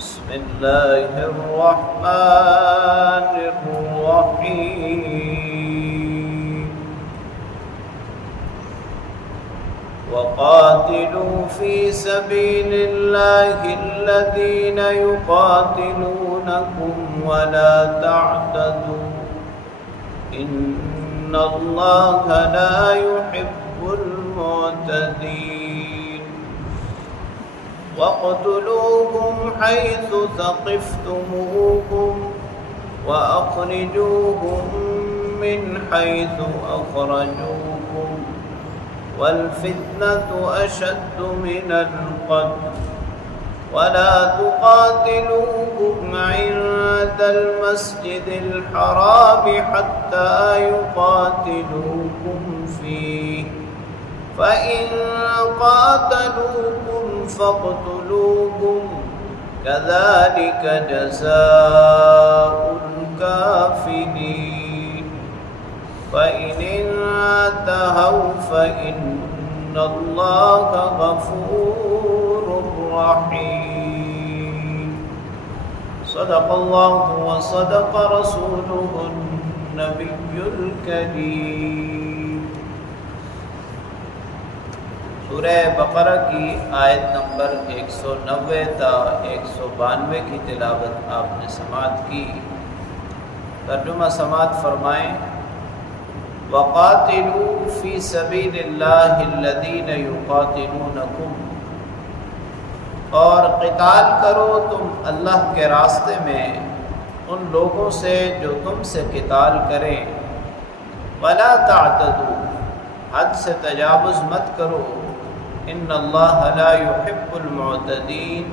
بسم الله الرحمن الرحيم وقاتلوا في سبيل الله الذين يقاتلونكم ولا تعتدوا إن الله لا يحب المعتدين واقتلوهم حيث ثقفتموهم وأخرجوهم من حيث أخرجوكم والفتنة أشد من القتل ولا تقاتلوهم عند المسجد الحرام حتى يقاتلوكم فيه فإن قاتلوكم فاقتلوهم كذلك جزاء الكافرين فإن انتهوا فإن الله غفور رحيم صدق الله وصدق رسوله النبي الكريم۔ سورہ بقرہ کی آیت نمبر 190 تا 192 کی تلاوت آپ نے سماعت کی۔ ترجمہ سماعت فرمائیں۔ وَقَاتِلُوا فِي سَبِيلِ اللَّهِ الَّذِينَ يُقَاتِلُونَكُمْ، اور قتال کرو تم اللہ کے راستے میں ان لوگوں سے جو تم سے قتال کریں۔ وَلَا تَعْتَدُوا، حد سے تجاوز مت کرو۔ ان اللہ لا يحب المعتدین،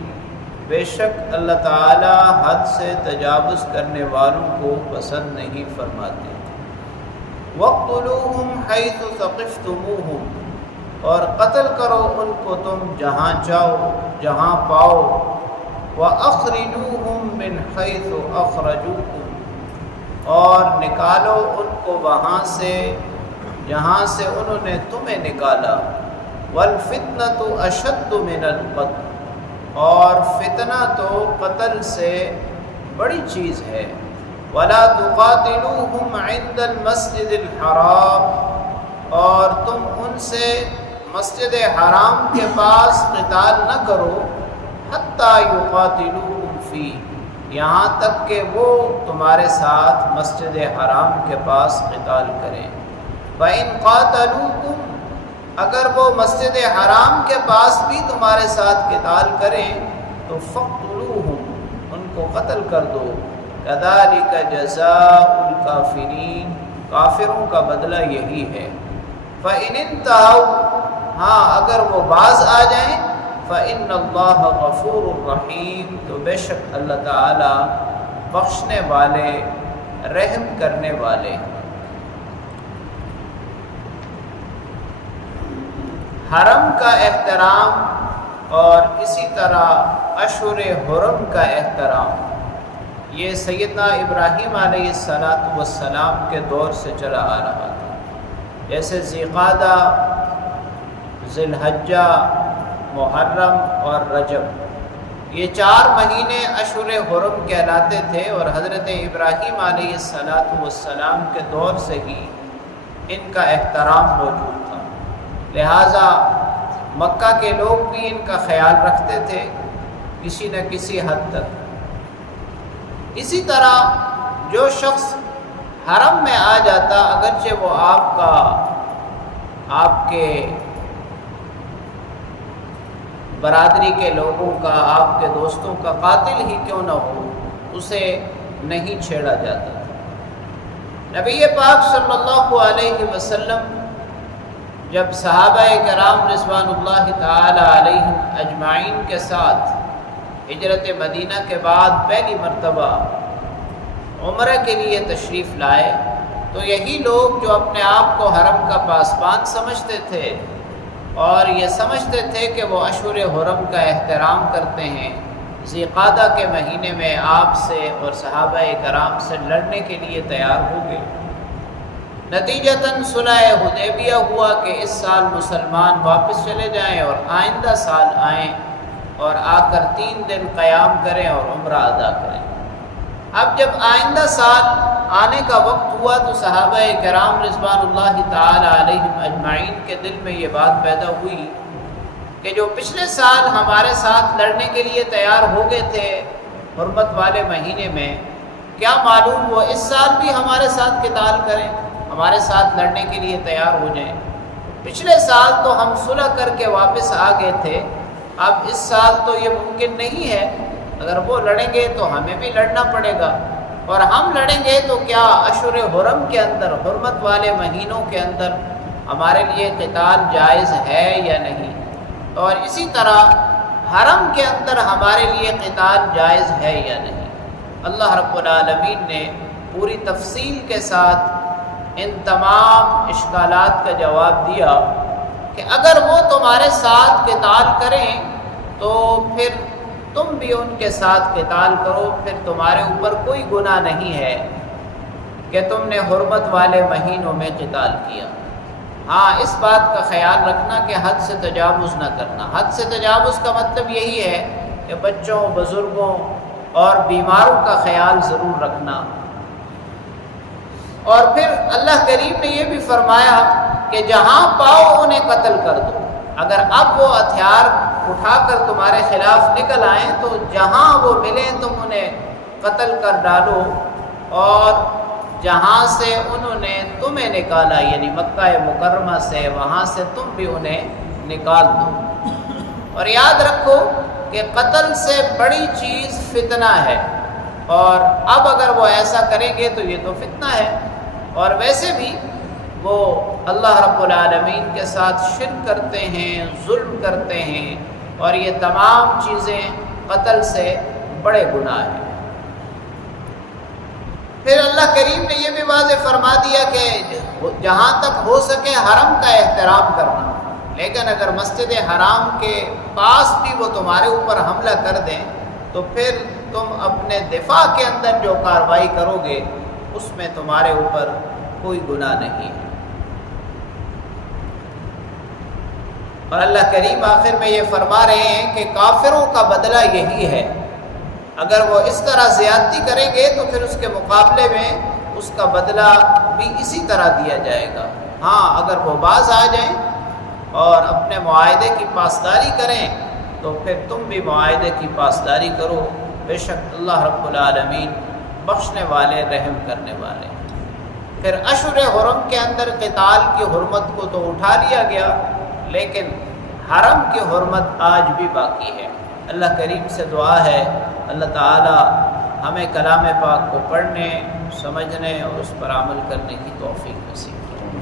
بے شک اللہ تعالی حد سے تجاوز کرنے والوں کو پسند نہیں فرماتے۔ وَاقْتُلُوهُمْ حَيْثُ ثَقِفْتُمُوهُمْ، اور قتل کرو ان کو تم جہاں چاہو جہاں پاؤ۔ وَأَخْرِجُوهُمْ مِنْ حَيْثُ أَخْرَجُوكُمْ، اور نکالو ان کو وہاں سے جہاں سے انہوں نے تمہیں نکالا۔ وَالْفِتْنَةُ أَشَدُّ مِنَ الْقَتْلِ، اور فتنہ تو قتل سے بڑی چیز ہے۔ وَلَا تُقَاتِلُوهُمْ عِنْدَ الْمَسْجِدِ الْحَرَامِ، اور تم ان سے مسجد حرام کے پاس قتال نہ کرو۔ حَتَّى يُقَاتِلُوكُمْ فِيهِ، یہاں تک کہ وہ تمہارے ساتھ مسجد حرام کے پاس قتال کریں۔ وَإِنْ قَاتَلُوكُمْ، اگر وہ مسجد حرام کے پاس بھی تمہارے ساتھ قتال کریں تو فَاقْتُلُوهُمْ، ان کو قتل کر دو۔ كَذَلِكَ جَزَاءُ الْكَافِرِينَ، کافروں کا بدلہ یہی ہے۔ فَإِنِ انْتَهَوْا، ہاں اگر وہ باز آ جائیں، فَإِنَّ اللَّهَ غَفُورٌ رَحِيمٌ، تو بے شک اللہ تعالی بخشنے والے رحم کرنے والے۔ حرم کا احترام اور اسی طرح اشہر حرم کا احترام، یہ سیدنا ابراہیم علیہ السلام کے دور سے چلا آ رہا تھا۔ جیسے ذی قعدہ، ذی الحجہ، محرم اور رجب، یہ 4 مہینے اشہر حرم کہلاتے تھے، اور حضرت ابراہیم علیہ السلام کے دور سے ہی ان کا احترام موجود تھا۔ لہٰذا مکہ کے لوگ بھی ان کا خیال رکھتے تھے کسی نہ کسی حد تک۔ اسی طرح جو شخص حرم میں آ جاتا، اگرچہ وہ آپ کے برادری کے لوگوں کا، آپ کے دوستوں کا قاتل ہی کیوں نہ ہو، اسے نہیں چھیڑا جاتا تھا۔ نبی پاک صلی اللہ علیہ وسلم جب صحابہ کرام رضوان اللہ تعالی علیہم اجمعین کے ساتھ ہجرت مدینہ کے بعد پہلی مرتبہ عمرہ کے لیے تشریف لائے، تو یہی لوگ جو اپنے آپ کو حرم کا پاسبان سمجھتے تھے اور یہ سمجھتے تھے کہ وہ اشہر حرم کا احترام کرتے ہیں، ذی قعدہ کے مہینے میں آپ سے اور صحابہ کرام سے لڑنے کے لیے تیار ہو گئے۔ نتیجتاً صلح حدیبیہ ہوا کہ اس سال مسلمان واپس چلے جائیں اور آئندہ سال آئیں، اور آ کر 3 دن قیام کریں اور عمرہ ادا کریں۔ اب جب آئندہ سال آنے کا وقت ہوا تو صحابہ کرام رضوان اللہ تعالی علیہم اجمعین کے دل میں یہ بات پیدا ہوئی کہ جو پچھلے سال ہمارے ساتھ لڑنے کے لیے تیار ہو گئے تھے حرمت والے مہینے میں، کیا معلوم وہ اس سال بھی ہمارے ساتھ قتال کریں، ہمارے ساتھ لڑنے کے لیے تیار ہو جائیں۔ پچھلے سال تو ہم صلح کر کے واپس آ گئے تھے، اب اس سال تو یہ ممکن نہیں ہے، اگر وہ لڑیں گے تو ہمیں بھی لڑنا پڑے گا، اور ہم لڑیں گے تو کیا اشہر حرم کے اندر، حرمت والے مہینوں کے اندر ہمارے لیے قتال جائز ہے یا نہیں، اور اسی طرح حرم کے اندر ہمارے لیے قتال جائز ہے یا نہیں۔ اللہ رب العالمین نے پوری تفصیل کے ساتھ ان تمام اشکالات کا جواب دیا کہ اگر وہ تمہارے ساتھ قتال کریں تو پھر تم بھی ان کے ساتھ قتال کرو، پھر تمہارے اوپر کوئی گناہ نہیں ہے کہ تم نے حرمت والے مہینوں میں قتال کیا۔ ہاں، اس بات کا خیال رکھنا کہ حد سے تجاوز نہ کرنا۔ حد سے تجاوز کا مطلب یہی ہے کہ بچوں، بزرگوں اور بیماروں کا خیال ضرور رکھنا۔ اور پھر اللہ کریم نے یہ بھی فرمایا کہ جہاں پاؤ انہیں قتل کر دو۔ اگر اب وہ ہتھیار اٹھا کر تمہارے خلاف نکل آئیں تو جہاں وہ ملیں تم انہیں قتل کر ڈالو، اور جہاں سے انہوں نے تمہیں نکالا یعنی مکہ مکرمہ سے، وہاں سے تم بھی انہیں نکال دو۔ اور یاد رکھو کہ قتل سے بڑی چیز فتنہ ہے، اور اب اگر وہ ایسا کریں گے تو یہ تو فتنہ ہے، اور ویسے بھی وہ اللہ رب العالمین کے ساتھ شرک کرتے ہیں، ظلم کرتے ہیں، اور یہ تمام چیزیں قتل سے بڑے گناہ ہیں۔ پھر اللہ کریم نے یہ بھی واضح فرما دیا کہ جہاں تک ہو سکے حرم کا احترام کرنا، لیکن اگر مسجد حرام کے پاس بھی وہ تمہارے اوپر حملہ کر دیں تو پھر تم اپنے دفاع کے اندر جو کارروائی کرو گے اس میں تمہارے اوپر کوئی گناہ نہیں ہے۔ اور اللہ کریم آخر میں یہ فرما رہے ہیں کہ کافروں کا بدلہ یہی ہے، اگر وہ اس طرح زیادتی کریں گے تو پھر اس کے مقابلے میں اس کا بدلہ بھی اسی طرح دیا جائے گا۔ ہاں، اگر وہ باز آ جائیں اور اپنے معاہدے کی پاسداری کریں تو پھر تم بھی معاہدے کی پاسداری کرو، بے شک اللہ رب العالمین بخشنے والے، رحم کرنے والے۔ پھر اشہر حرم کے اندر قتال کی حرمت کو تو اٹھا لیا گیا، لیکن حرم کی حرمت آج بھی باقی ہے۔ اللہ کریم سے دعا ہے اللہ تعالی ہمیں کلام پاک کو پڑھنے، سمجھنے اور اس پر عمل کرنے کی توفیق نصیب کرے۔